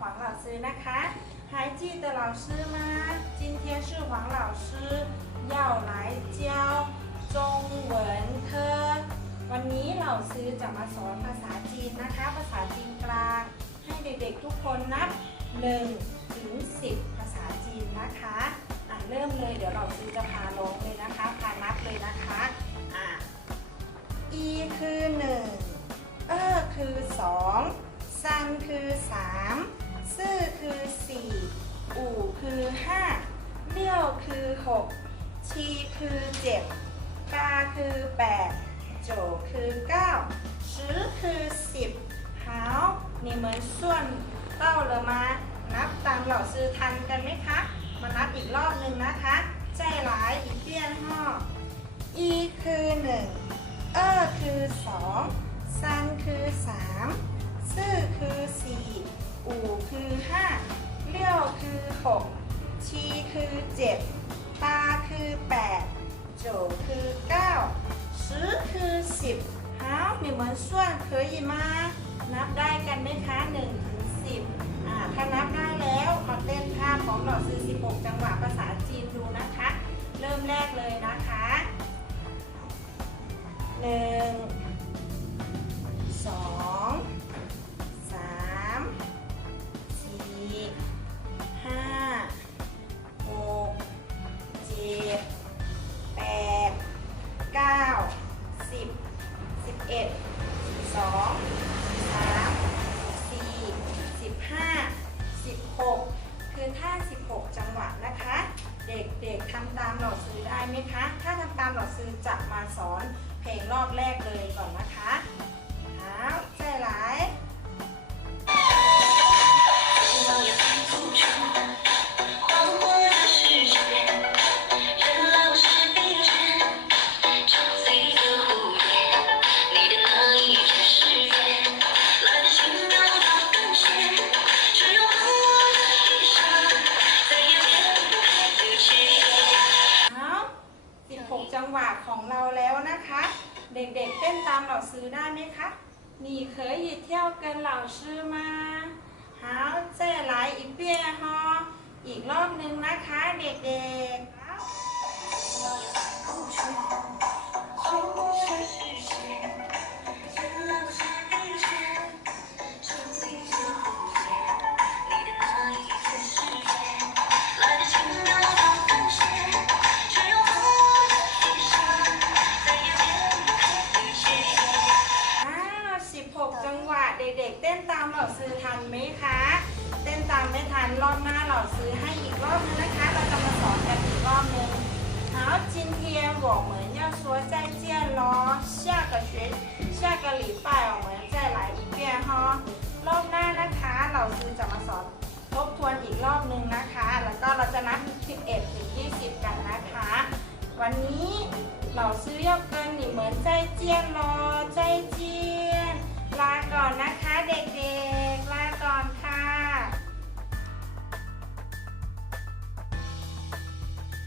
黄老师นะคะ还记得老师吗今天是黄老师要来教中文课วันนี้เราซื้อจะมาสอนภาษาจีนนะคะ ภาษาจีนกลาง ให้เด็กๆทุกคนนับ1ถึง10 ภาษาจีนนะคะอะเริ่มเลยเดี๋ยวเราซื้อจะพาลงเลยนะคะ พานับเลยนะคะอะอีคือ1เออคือ2ซันคือ3 อู่คือห้าเลี่ยวคือหกชีคือเจ็ดกาคือแปดโจคือเก้าซื้อคือสิบหาวนี่เหมือนส่วนเต้าเลยมา นับตามเหล่าซื้อทันกันไหมคะ มานับอีกรอบหนึ่งนะคะ ใจหลายอีเปี้ยนห่ออีคือหนึ่งเออคือสองซันคือสามซื่อคือสี่อู่คือห้า 6 ชีคือ 7 ตาคือ 8 โจคือ 9 ซือคือ 10ฮาวหยเหมือนส่วนเคยมานับได้กันไหมคะ1ถึง10อ่าถ้านับได้แล้วมาเล่นภาพของหลอดซื้อ 16 จังหวะภาษาจีนดูนะคะ เริ่มแรกเลยนะคะ เอ็ดสองสามสี่สิบห้าสิบหกคือท่า16 จังหวะนะคะ เด็กๆทำตามหลอดซื้อได้ไหมคะ ถ้าทำตามหลอดซื้อจะมาสอนเพลงรอบแรกเลยก่อนนะคะ เด็กๆเต้นตามเหล่าซื้อได้ไหมคะ你可以跳跟老师吗好再来一遍哈 นตามเหล่าซื้อทันไหมคะ เต้นตามไม่ทันรอบหน้าเหล่าซื้อให้อีกรอบนึงนะคะ เราจะมาสอนกันอีกรอบนึง好，今天我们要说再见咯，下个学下个礼拜我们再来一遍哈。รอบหน้านะคะเราซื้อจะมาสอนทบทวนอีกรอบนึงนะคะ แล้วก็เราจะนับ 11ถึง20 กันนะคะ วันนี้เราซื้อ要跟你们再见咯再见ลาก่อนนะคะเด็กๆ ลาก่อน